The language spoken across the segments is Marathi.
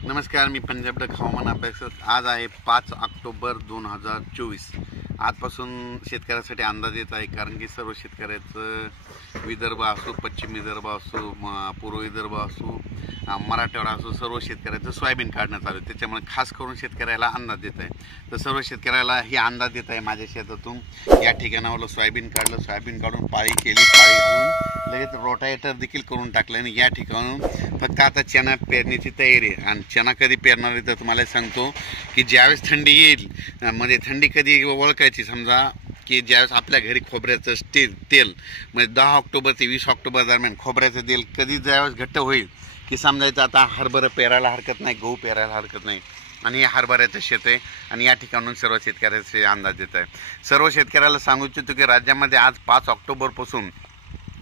नमस्कार, मी पंजाब डक हवामान अभ्यासक। आज आहे 5 ऑक्टोबर 2024। आजपासून शेतकऱ्यासाठी अंदाज येत आहे, कारण की सर्व शेतकऱ्याचं विदर्भ असो, पश्चिम विदर्भ असो, पूर्व विदर्भ असो, मराठवाडा असो, सर्व शेतकऱ्याचं सोयाबीन काढणं चालू आहे। त्याच्यामुळे खास करून शेतकऱ्याला अंदाज देत आहे। तर सर्व शेतकऱ्याला ही अंदाज देत आहे, माझ्या शेतातून या ठिकाणावर सोयाबीन काढलं, सोयाबीन काढून पाळी केली, पाळी घालून लगेच रोटावेटर देखील करून टाकलं आणि या ठिकाणून फक्त आता चणा पेरण्याची तयारी आहे। आणि चणा कधी पेरणार आहे तर तुम्हाला सांगतो की ज्यावेळेस थंडी येईल, म्हणजे थंडी कधी ओळखायची, समजा की ज्यावेळेस आपल्या घरी खोबऱ्याचं तेल म्हणजे 10 ऑक्टोबर ते 20 ऑक्टोबर दरम्यान खोबऱ्याचं तेल कधी ज्यावेळेस घट्ट होईल की समजायचं आता हरभरा पेरायला हरकत नाही, गहू पेरायला हरकत नाही, आणि हे हरभऱ्याचं शेत आहे। आणि या ठिकाणून सर्व शेतकऱ्याचे अंदाज देत आहे। सर्व शेतकऱ्याला सांगू इच्छितो की राज्यामध्ये आज 5 ऑक्टोबरपासून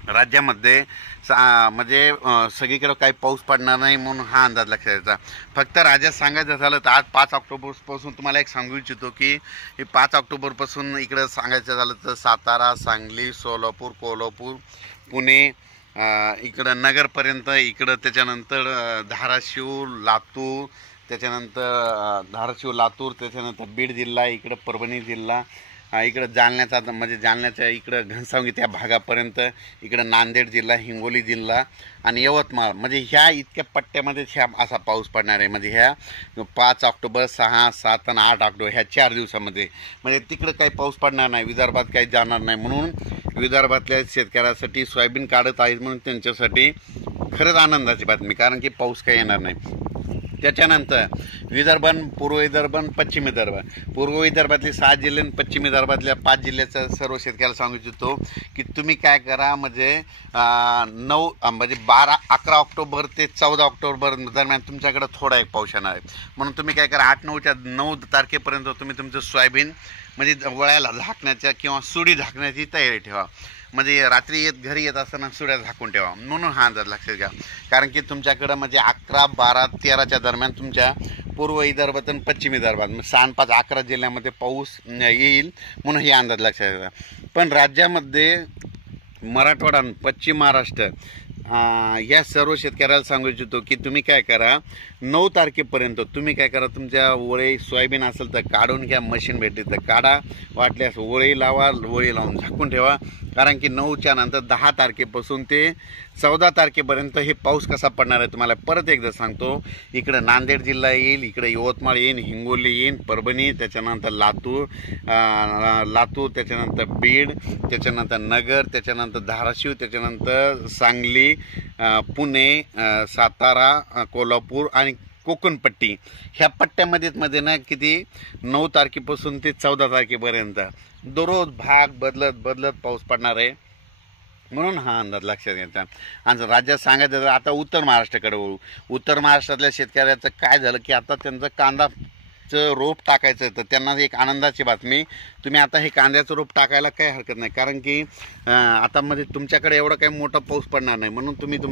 राज्यामध्ये म्हणजे सगळीकडे काही पाऊस पडणार नाही म्हणून हा अंदाज लक्षात यायचा। फक्त राज्यात सांगायचं झालं तर आज 5 ऑक्टोबरपासून तुम्हाला एक सांगू इच्छितो की हे 5 ऑक्टोबरपासून इकडं सांगायचं झालं तर सातारा, सांगली, सोलापूर, कोल्हापूर, पुणे, इकडं नगरपर्यंत, इकडं त्याच्यानंतर धाराशिव, लातूर, त्याच्यानंतर त्याच्यानंतर बीड जिल्हा, इकडं परभणी जिल्हा, इकडं जालन्याचा म्हणजे जालन्याच्या इकडं घनसावंगी त्या भागापर्यंत, इकडं नांदेड जिल्हा, हिंगोली जिल्हा आणि यवतमाळ, म्हणजे ह्या इतक्या पट्ट्यामध्ये ह्या असा पाऊस पडणार आहे। म्हणजे ह्या 5 ऑक्टोबर, 6, 7 आणि 8 ऑक्टोबर ह्या 4 दिवसामध्ये म्हणजे तिकडं काही पाऊस पडणार नाही, विदर्भात काही जाणार नाही। म्हणून विदर्भातल्या शेतकऱ्यासाठी सोयाबीन काढत आहेत म्हणून त्यांच्यासाठी खरंच आनंदाची बातमी, कारण की पाऊस काही येणार नाही। त्याच्यानंतर विदर्भ, पूर्व विदर्भ, पश्चिम विदर्भ, पूर्व विदर्भातले 7 जिल्हे आणि पश्चिम विदर्भातल्या 5 जिल्ह्याचं सर्व शेतकऱ्याला सांगू इच्छितो की तुम्ही काय करा, म्हणजे 11 ऑक्टोबर ते 14 ऑक्टोबर दरम्यान तुमच्याकडे थोडा एक पाऊस येणार आहे। म्हणून तुम्ही काय करा, 8-9 तारखेपर्यंत तुम्ही तुमचं सोयाबीन म्हणजे वळ्याला झाकण्याच्या किंवा सुडी झाकण्याची तयारी ठेवा। म्हणजे रात्री घरी येत असताना सुड्या झाकून ठेवा, म्हणून हा अंदाज लक्षात घ्या। कारण की तुमच्याकडं म्हणजे 11, 12, 13च्या दरम्यान तुमच्या पूर्व विदर्भात आणि पश्चिम विदर्भात 6, 5, 11 जिल्ह्यामध्ये पाऊस येईल, म्हणून हे अंदाज लक्षात घ्या। पण राज्यामध्ये मराठवाडा आणि पश्चिम महाराष्ट्र या सर्व शेतकऱ्याला सांगू इच्छितो की तुम्ही काय करा, 9 तारखेपर्यंत तुम्ही काय करा, तुमच्या ओळी सोयाबीन असेल तर काढून घ्या, मशीन भेटली तर काढा, वाटल्यास ओळी लावा, ओळी लावून झाकून ठेवा। कारण की 9च्या नंतर 10 तारखेपासून ते 14 तारखेपर्यंत हे पाऊस कसा पडणार आहे तुम्हाला परत एकदा सांगतो। इकडं नांदेड जिल्हा येईल, इकडे यवतमाळ येईल, हिंगोली येईल, परभणी, त्याच्यानंतर लातूर, त्याच्यानंतर बीड, त्याच्यानंतर नगर, त्याच्यानंतर धाराशिव, त्याच्यानंतर सांगली, पुणे, सातारा, कोल्हापूर आणि कोकणपट्टी ह्या पट्ट्यामध्ये ना किती 9 तारखेपासून ते 14 तारखेपर्यंत दररोज भाग बदलत पाऊस पडणार आहे, म्हणून हा अंदाज लक्षात घ्यायचा। आणि राज्यात सांगायचं तर आता उत्तर महाराष्ट्राकडे वळू। उत्तर महाराष्ट्रातल्या शेतकऱ्याचं काय झालं की आता त्यांचं कांदाचं रोप टाकायचं आहे, तर त्यांना एक आनंदाची बातमी, तुम्ही आता हे कांद्याचं रोप टाकायला काही हरकत नाही, कारण की आता म्हणजे तुमच्याकडे एवढा काही मोठा पाऊस पडणार नाही, म्हणून तुम्ही